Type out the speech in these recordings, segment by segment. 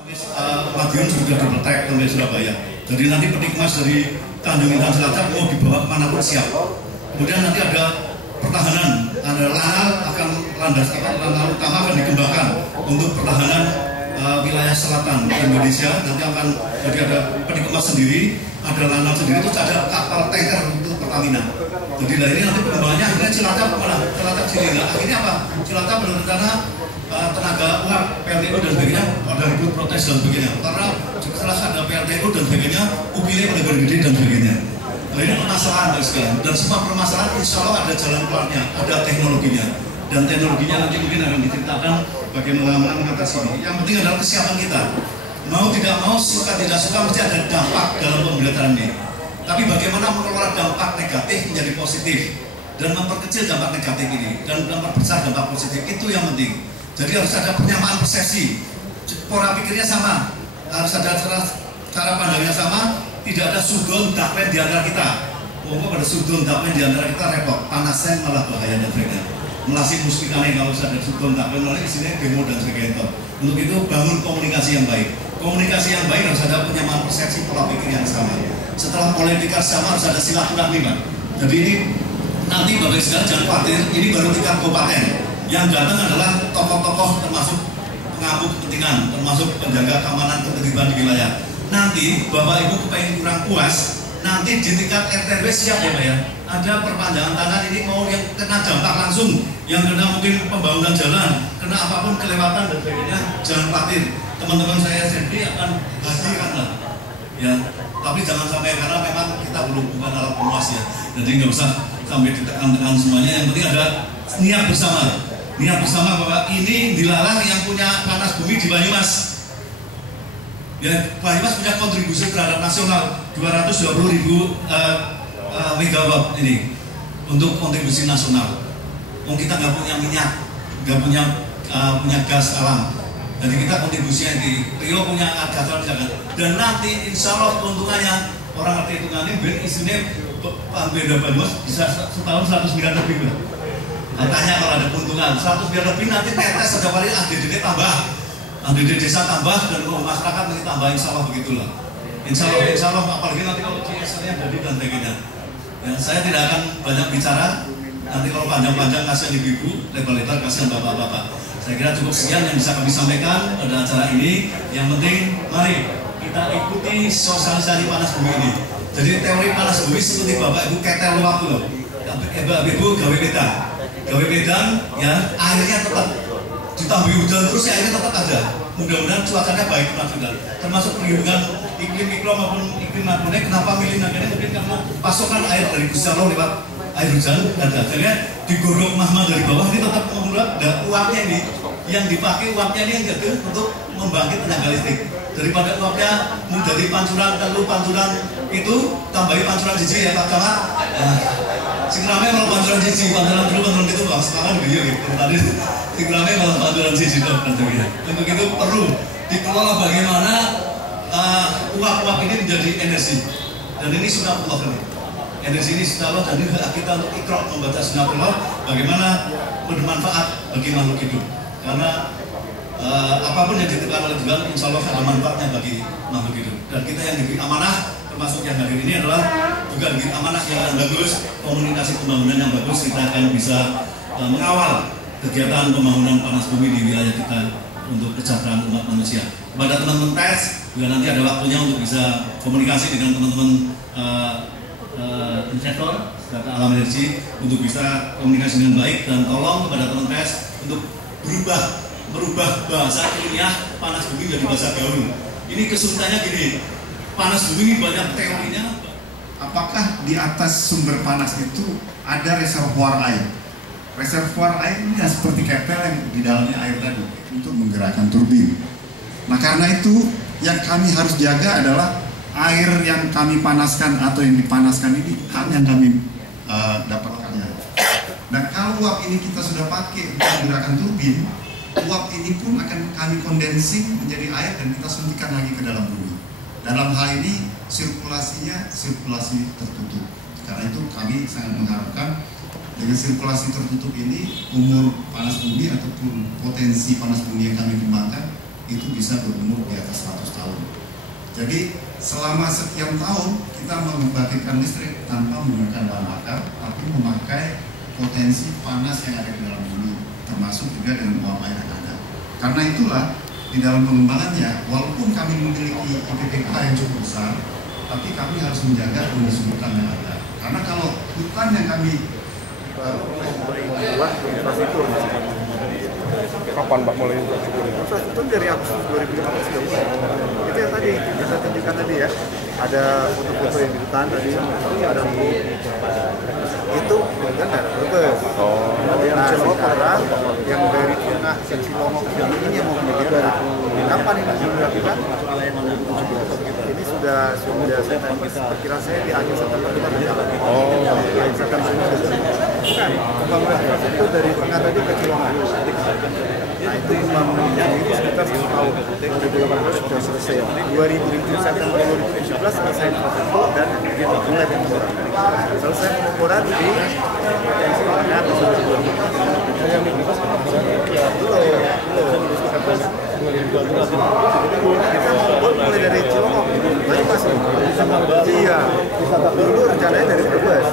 Madiun sudah dipetek sampai Surabaya. Jadi nanti peti kemas dari Tanjung Intan Cilacap mau dibawa kemanapun siap. Kemudian nanti ada pertahanan, ada lanal akan lanal utama akan dikembangkan untuk pertahanan wilayah selatan Indonesia. Nanti akan jadi ada peti kemas sendiri, ada lanal sendiri, terus ada kapal tanker untuk Pertamina. Jadi dari ini nanti pengembangannya akhirnya Cilacap malah Cilacap sini. Nah, akhirnya apa? Cilacap berencana tenaga uap PLTU dan sebagainya ada ribut protes dan sebagainya. Karena setelah ada PLTU dan sebagainya, UPI pada gede dan sebagainya. Nah, ini permasalahan sekalian. Dan semua permasalahan insya Allah ada jalan keluarnya, ada teknologinya. Dan teknologinya nanti mungkin akan diceritakan bagaimana mengatasi ini. Yang penting adalah kesiapan kita. Mau tidak mau, suka tidak suka mesti ada dampak dalam pembelajaran ini. Tapi bagaimana mengelola dampak negatif menjadi positif dan memperkecil dampak negatif ini dan memperbesar dampak positif, itu yang penting. Jadi harus ada penyamaan persepsi, pola pikirnya sama, harus ada cara pandangnya sama, tidak ada sudon dakmen di antara kita. Pokoknya pada sudon dakmen di antara kita repot, panasnya malah bahaya dan sebagainya. Melasih muskikannya kalau ada sudon dakmen, nanti di sini demo dan sebagainya. Untuk itu bangun komunikasi yang baik. Komunikasi yang baik harus ada penyamaan persepsi, pola pikir yang sama. Setelah politika sama harus ada silaturahmi, Pak. Jadi ini nanti Bapak Ibu sekalian jangan khawatir, ini baru tingkat kabupaten. Yang datang adalah tokoh-tokoh termasuk pengampu kepentingan, termasuk penjaga keamanan ketertiban di wilayah. Nanti Bapak Ibu kepengen kurang puas, nanti di tingkat RT RW siap ya Pak ya. Ada perpanjangan tangan ini mau yang kena dampak langsung, yang kena mungkin pembangunan jalan, kena apapun kelewatan dan sebagainya, jangan khawatir. Teman-teman saya sendiri akan hasilkan lah. Ya, tapi jangan sampai karena memang kita belum bukan alat pemuas ya. Jadi nggak usah sampai ditekan-tekan semuanya. Yang penting ada niat bersama. Niat bersama bahwa ini dilarang yang punya panas bumi di Banyumas. Ya, Banyumas punya kontribusi terhadap nasional 220.000 megawatt ini untuk kontribusi nasional. Kita nggak punya minyak, nggak punya gas alam. Jadi kita kontribusinya di Rio punya gas alam dan nanti insya Allah keuntungannya orang ngerti hitungannya isinya beda Banyumas bisa setahun 100 miliar lebih. Katanya kalau ada keuntungan 100 miliar lebih nanti tetes setiap kali ADD tambah, ADD desa tambah dan masyarakat nanti tambah insya Allah begitulah. Insya Allah apalagi nanti kalau CSR-nya jadi dan sebagainya. Ya, saya tidak akan banyak bicara. Nanti kalau panjang-panjang kasihan ibu-ibu, lebar-lebar kasihan bapak-bapak. Saya kira cukup sekian yang bisa kami sampaikan pada acara ini. Yang penting mari kita ikuti sosialisasi panas bumi ini. Jadi teori panas bumi seperti bapak ibu ketel waktu loh. Bapak ibu gawe medan ya, airnya tetap ditambah hujan terus ya, airnya tetap ada. Mudah-mudahan cuacanya baik juga. Termasuk perlindungan iklim mikro maupun iklim makronya. Kenapa milih akhirnya mungkin karena pasokan air dari Gusti Allah lewat air hujan dan akhirnya digorok mahma dari bawah ini tetap menguap dan uapnya ini yang dipakai uapnya ini yang jadi untuk membangkit tenaga listrik. Daripada uapnya dari pancuran itu tambahi pancuran jiji ya Pak Camat. Sing rame malah pancuran jiji, pancuran itu Bang, sekarang gitu tadi sing rame malah pancuran jiji dan sebagainya. Untuk itu perlu dikelola bagaimana uap-uap ini menjadi energi. Dan ini sunatullah ini. Energi ini sunatullah dan ini hak kita untuk ikrar membaca sunatullah bagaimana bermanfaat bagi makhluk hidup. Karena apapun yang ditekan oleh Tuhan insya Allah ada manfaatnya bagi makhluk hidup. Dan kita yang diberi amanah termasuk yang hadir ini adalah juga diberi amanah yang bagus, komunikasi pembangunan yang bagus, kita akan bisa mengawal kegiatan pembangunan panas bumi di wilayah kita untuk kesejahteraan umat manusia. Kepada teman-teman pers juga nanti ada waktunya untuk bisa komunikasi dengan teman-teman investor data alam energi untuk bisa komunikasi dengan baik, dan tolong kepada teman pers untuk merubah bahasa ilmiah panas bumi menjadi bahasa gaul. Ini kesulitannya gini, panas bumi banyak teorinya. Apakah di atas sumber panas itu ada reservoir air? Reservoir air ini seperti ketel yang di dalamnya air tadi untuk menggerakkan turbin. Nah karena itu yang kami harus jaga adalah air yang kami panaskan atau yang dipanaskan ini hanya kami dapatkannya. Dan kalau uap ini kita sudah pakai untuk menggerakkan turbin, uap ini pun akan kami kondensing menjadi air dan kita suntikan lagi ke dalam bumi. Dalam hal ini sirkulasinya sirkulasi tertutup. Karena itu kami sangat mengharapkan dengan sirkulasi tertutup ini umur panas bumi ataupun potensi panas bumi yang kami kembangkan itu bisa berumur di atas 100 tahun. Jadi selama sekian tahun kita membangkitkan listrik tanpa menggunakan bahan bakar, tapi memakai potensi panas yang ada di dalam bumi, termasuk juga dengan uap air yang ada. Karena itulah di dalam pengembangannya, walaupun kami memiliki IPPK yang cukup besar, tapi kami harus menjaga kondisi hutan yang ada. Karena kalau hutan yang kami infrastruktur kapan Pak mulai infrastruktur dari Agustus 2015 itu yang tadi kita tunjukkan tadi ya, ada foto-foto yang di hutan tadi, ada itu kan ada Brebes. Nah sekarang yang dari tengah Cilongok ini yang mau menjadi kapan ini dilakukan? Ini sudah perkiraan saya di akhir September kita berjalan. Akhir September bukan pembangunan itu dari tengah tadi ke Cilongok. Nah itu pembangunannya itu sekitar 1 tahun. 2018 sudah selesai. 2000 September 2017 selesai infrastruktur dan mulai pengukuran. Selesai pengukuran di potensi lahan kita mau mulai dari Cilongok, tapi masih iya. Dulu rencananya dari Brebes,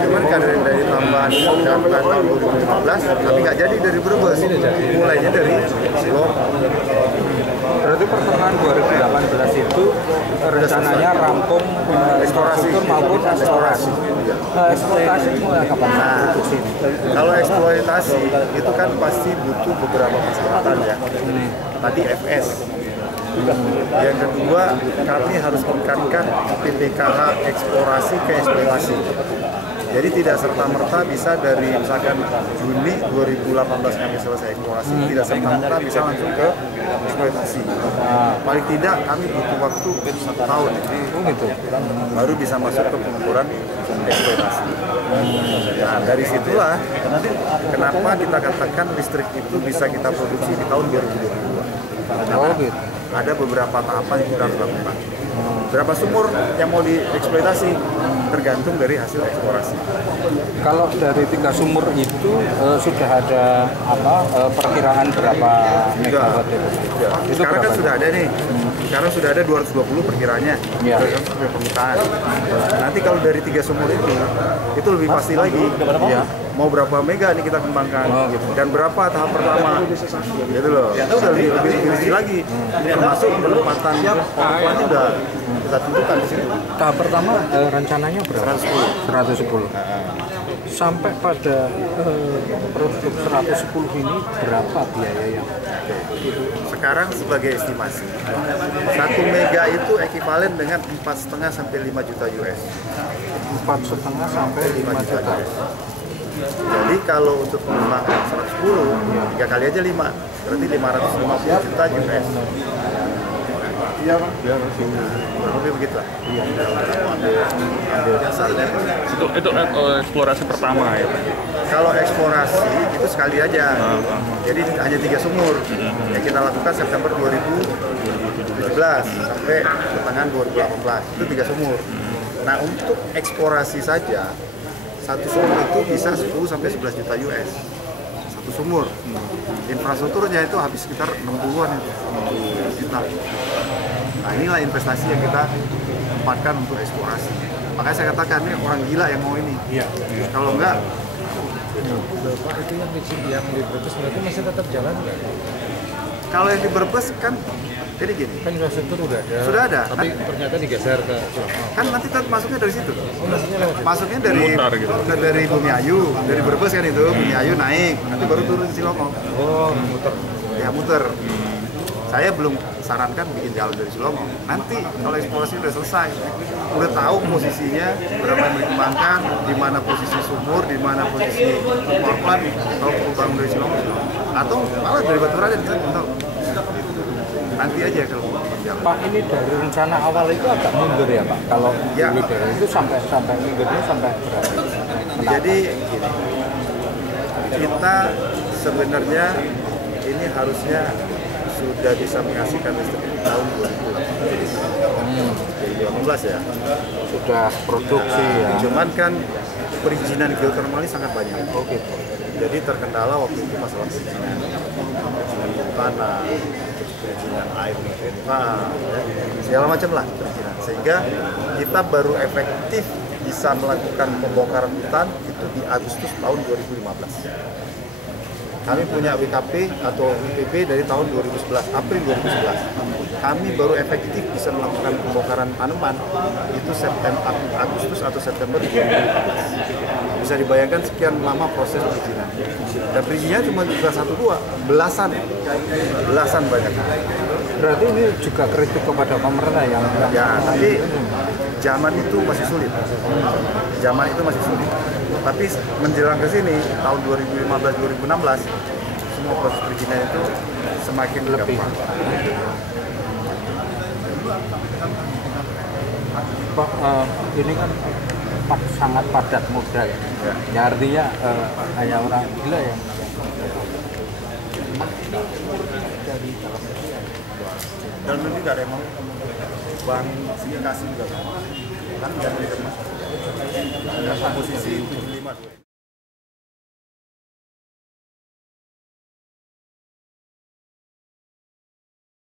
cuman karena dari tambahan tahun 2015, tapi nggak jadi dari Brebes, mulainya dari Cilongok. Berarti pertengahan 2018 itu rencananya rampung infrastruktur maupun eksplorasi. Eksploitasi mulai kapan? Nah, kalau eksploitasi itu kan pasti butuh beberapa persyaratan ya. Tadi FS. Yang kedua, kami harus meningkatkan PPKH eksplorasi ke eksploitasi. Jadi tidak serta-merta bisa dari misalkan Juni 2018 kami selesai eksplorasi, tidak serta-merta bisa langsung ke eksploitasi. Paling tidak kami butuh waktu 1 tahun, gitu. Baru bisa masuk ke pengukuran eksploitasi. Nah dari situlah kenapa kita katakan listrik itu bisa kita produksi di tahun 2022. Gitu. Ada beberapa tahapan yang kita harus lakukan. Berapa sumur yang mau dieksploitasi tergantung dari hasil eksplorasi. Kalau dari 3 sumur itu sudah ada perkiraan berapa megawatt itu? Itu sekarang kan berapa? sudah ada nih. Sekarang sudah ada 220 perkiranya. Ya. Sampai permukaan. Nanti kalau dari 3 sumur itu lebih pasti lagi. Ya. Mau berapa mega nih kita kembangkan gitu. dan berapa tahap pertama gitu loh. Itu udah lebih rinci lagi. Termasuk penempatan pohon udah kita tentukan di situ. Tahap pertama rencananya berapa? 110. Sampai pada produk 110 ini berapa biaya yang? Sekarang sebagai estimasi 1 mega itu ekuivalen dengan 4,5 sampai 5 juta US. 4,5 sampai 5 juta. Jadi kalau untuk pengembangan 110, 3 kali aja 5, berarti 550 juta US. Iya Pak? Iya, kurang lebih begitu lah. Iya. Ambil dasarnya. Itu eksplorasi pertama ya Pak? Kalau eksplorasi itu sekali aja. Jadi hanya 3 sumur yang kita lakukan September 2017 sampai pertengahan 2018. Itu 3 sumur. Nah untuk eksplorasi saja, 1 sumur itu bisa 10 sampai 11 juta US. 1 sumur. Infrastrukturnya itu habis sekitar 60-an itu. Juta. Nah inilah investasi yang kita tempatkan untuk eksplorasi. Makanya saya katakan ini orang gila yang mau ini. Iya. Kalau enggak, Pak, itu yang di Brebes berarti masih tetap jalan nggak? kalau yang di Brebes kan jadi gini. Kan infrastruktur udah ada. Sudah ada. Tapi ternyata digeser ke Kan nanti tetap masuknya dari situ. maksudnya lewat situ? Masuknya dari Mutar gitu. dari Bumi Ayu, dari Brebes kan itu, Bumi Ayu naik, nanti baru turun ke Cilongok. Oh, muter. Ya muter. Saya belum sarankan bikin jalan dari Cilongok. Nanti kalau eksplorasi udah selesai, udah tahu posisinya berapa yang dikembangkan, di mana posisi sumur, di mana posisi power plant, kalau perlu bangun dari Cilongok, atau malah dari Baturaden kita belum tahu. Nanti aja kalau mau bikin jalan. Pak, ini dari rencana awal itu agak mundur ya Pak? Kalau Ya. dulu dari itu sampai mundurnya sampai berapa? Jadi gini, kita sebenarnya ini harusnya sudah bisa menghasilkan listrik di tahun 2018 ya. Sudah produksi ya. Cuman kan perizinan geothermal ini sangat banyak. Oke. Jadi terkendala waktu itu masalah perizinan tanah, perizinan air segala macam lah perizinan, sehingga kita baru efektif bisa melakukan pembongkaran hutan itu di Agustus tahun 2015. Kami punya WKP atau WPP dari tahun 2011, April 2011. Kami baru efektif bisa melakukan pembongkaran tanaman itu Agustus atau September 2015. Bisa dibayangkan sekian lama proses perizinan. Dan perizinannya cuma juga 1-2, belasan banyak. Berarti ini juga kritik kepada pemerintah yang ya, tapi zaman itu masih sulit. Tapi menjelang ke sini tahun 2015-2016 semua proses perizinan itu semakin lebih gampang. Pak, ini kan sangat padat modal. Ya artinya hanya orang gila yang dan nanti nggak ada yang mau bahan sindikasi juga kan dari